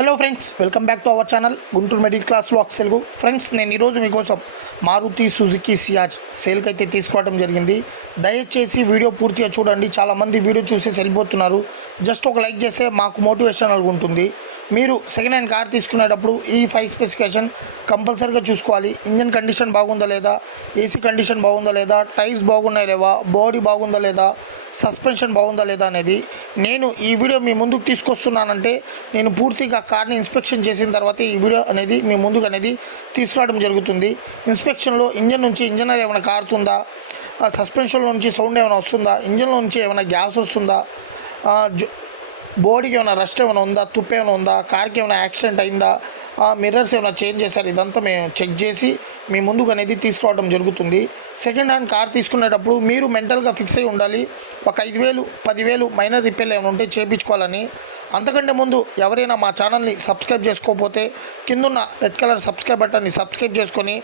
Hello friends, welcome back to our channel Guntur middle class vlogs Telugu. Friends, నేను ఈరోజు మీకోసం Maruti Suzuki Ciaz సేల్కి అయితే తీసుకోవడం జరిగింది. దయచేసి వీడియో పూర్తిగా చూడండి. చాలామంది వీడియో చూసేసి వెళ్ళిపోతున్నారు. జస్ట్ ఒక లైక్ చేస్తే మాకు మోటివేషనల్గా ఉంటుంది. మీరు సెకండ్ హ్యాండ్ కార్ తీసుకునేటప్పుడు ఈ 5 స్పెసిఫికేషన్ కంపల్సరీగా చూసుకోవాలి. ఇంజన్ కండిషన్ బాగుందా లేదా, ఏసీ కండిషన్ బాగుందా లేదా, టైర్స్ బాగున్నాయా లేవా, బాడీ బాగుందా లేదా, సస్పెన్షన్ బాగుందా లేదా అనేది నేను ఈ వీడియో మీ ముందుకు తీసుకొస్తున్నానంటే నేను పూర్తిగా కార్ని ఇన్స్పెక్షన్ చేసిన తర్వాత ఈ వీడియో అనేది మీ ముందుకు అనేది తీసుకురావడం జరుగుతుంది. ఇన్స్పెక్షన్లో ఇంజన్ నుంచి ఇంజన్ ఏమైనా కారుతుందా, సస్పెన్షన్లో నుంచి సౌండ్ ఏమైనా వస్తుందా, ఇంజన్లో నుంచి ఏమైనా గ్యాస్ వస్తుందా, బాడీకి ఏమైనా రస్ట్ ఏమైనా ఉందా, తుప్పు ఏమైనా ఉందా, కార్కి ఏమైనా యాక్సిడెంట్ అయిందా, మిర్రర్స్ ఏమైనా చేంజ్ చేశారు, ఇదంతా మేము చెక్ చేసి మీ ముందుకు అనేది తీసుకురావడం జరుగుతుంది. సెకండ్ హ్యాండ్ కార్ తీసుకునేటప్పుడు మీరు మెంటల్గా ఫిక్స్ అయి ఉండాలి. ఒక 5,000 10,000 మైనర్ రిపేర్లు ఏమైనా ఉంటే చేయించుకోవాలని. అంతకంటే ముందు ఎవరైనా మా ఛానల్ని సబ్స్క్రైబ్ చేసుకోకపోతే కిందున్న రెడ్ కలర్ సబ్స్క్రైబ్ బటన్ని సబ్స్క్రైబ్ చేసుకొని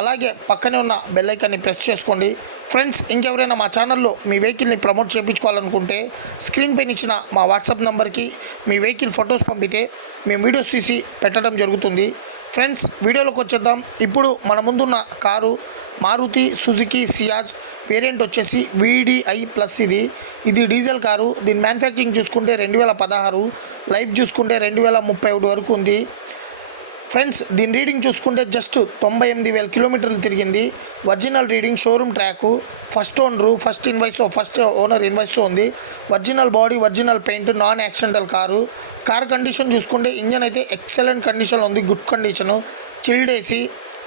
అలాగే పక్కనే ఉన్న బెల్ ఐకాన్ని ప్రెస్ చేసుకోండి. ఫ్రెండ్స్, ఇంకెవరైనా మా ఛానల్లో మీ వెహికల్ని ప్రమోట్ చేయించుకోవాలనుకుంటే స్క్రీన్ పైన ఇచ్చిన మా వాట్సాప్ నెంబర్కి మీ వెహికల్ ఫొటోస్ పంపితే మేము వీడియోస్ తీసి పెట్టడం జరుగుతుంది. ఫ్రెండ్స్, వీడియోలోకి వచ్చేద్దాం. ఇప్పుడు మన ముందున్న car Maruti Suzuki Ciaz variant వచ్చేసి VDI ప్లస్. ఇది డీజిల్ కారు. దీని మ్యానుఫ్యాక్చరింగ్ చూసుకుంటే 2016, లైఫ్ చూసుకుంటే 2031 వరకు ఉంది. ఫ్రెండ్స్, దీని రీడింగ్ చూసుకుంటే జస్ట్ 98,000 కిలోమీటర్లు తిరిగింది. Original reading, showroom track, first owner ఇన్వాయిస్తో ఉంది. Original body, original paint, non accidental car. Car condition చూసుకుంటే ఇంజన్ అయితే ఎక్సలెంట్ కండిషన్లో ఉంది, good condition. Chilled AC,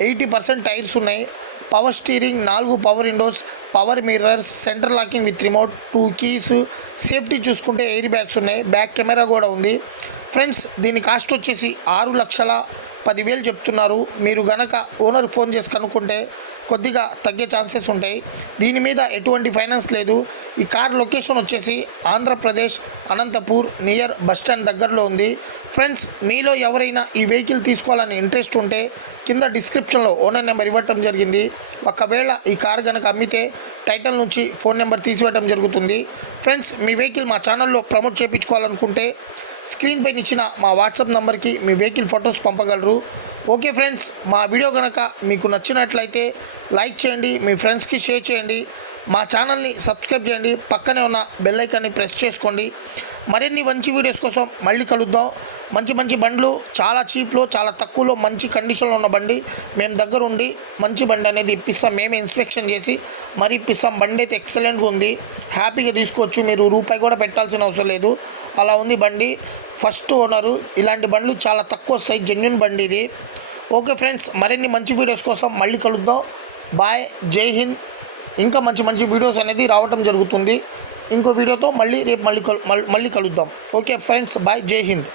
80% tyres ఉన్నాయి. Power steering, 4 power windows, power mirrors, central locking with remote, 2 keys. Safety చూసుకుంటే air bags ఉన్నాయి, back camera కూడా ఉంది. Friends, దీని కాస్ట్ వచ్చేసి 6,10,000 చెప్తున్నారు. మీరు గనక ఓనర్ ఫోన్ చేసి కనుక్కుంటే కొద్దిగా తగ్గే ఛాన్సెస్ ఉంటాయి. దీని మీద ఎటువంటి ఫైనాన్స్ లేదు. ఈ కార్ లొకేషన్ వచ్చేసి Andhra Pradesh, Anantapur, near bus stand దగ్గరలో ఉంది. ఫ్రెండ్స్, మీలో ఎవరైనా ఈ వెహికల్ తీసుకోవాలని ఇంట్రెస్ట్ ఉంటే కింద డిస్క్రిప్షన్లో ఓనర్ నెంబర్ ఇవ్వటం జరిగింది. ఒకవేళ ఈ కార్ కనుక అమ్మితే టైటిల్ నుంచి ఫోన్ నెంబర్ తీసివేయడం జరుగుతుంది. ఫ్రెండ్స్, మీ వెహికల్ మా ఛానల్లో ప్రమోట్ చేయించుకోవాలనుకుంటే స్క్రీన్ పైన ఇచ్చిన మా వాట్సాప్ నెంబర్కి మీ వెహికల్ ఫొటోస్ పంపగలరు. ఓకే ఫ్రెండ్స్, మా వీడియో కనుక మీకు నచ్చినట్లయితే లైక్ చేయండి, మీ ఫ్రెండ్స్కి షేర్ చేయండి, మా ఛానల్ని సబ్స్క్రైబ్ చేయండి, పక్కనే ఉన్న బెల్ ఐకాన్ని ప్రెస్ చేసుకోండి. మరిన్ని మంచి వీడియోస్ కోసం మళ్ళీ కలుద్దాం. మంచి బండ్లు చాలా చీప్లో, చాలా తక్కువలో, మంచి కండిషన్లో ఉన్న బండి మేము దగ్గర ఉండి మంచి బండి అనేది ఇప్పిస్తాం. మేమే ఇన్స్పెక్షన్ చేసి మరి ఇప్పిస్తాం. బండి అయితే ఎక్సలెంట్గా ఉంది, హ్యాపీగా తీసుకోవచ్చు. మీరు రూపాయి కూడా పెట్టాల్సిన అవసరం లేదు, అలా ఉంది బండి. First owner. ఇలాంటి బండ్లు చాలా తక్కువ వస్తాయి, జెన్యున్ బండి ఇది. ఓకే ఫ్రెండ్స్, మరిన్ని మంచి వీడియోస్ కోసం మళ్ళీ కలుద్దాం. బాయ్, జై హింద్. ఇంకా మంచి వీడియోస్ అనేది రావటం జరుగుతుంది. ఇంకో వీడియోతో రేపు మళ్ళీ కలుద్దాం. ఓకే ఫ్రెండ్స్, బాయ్, జై హింద్.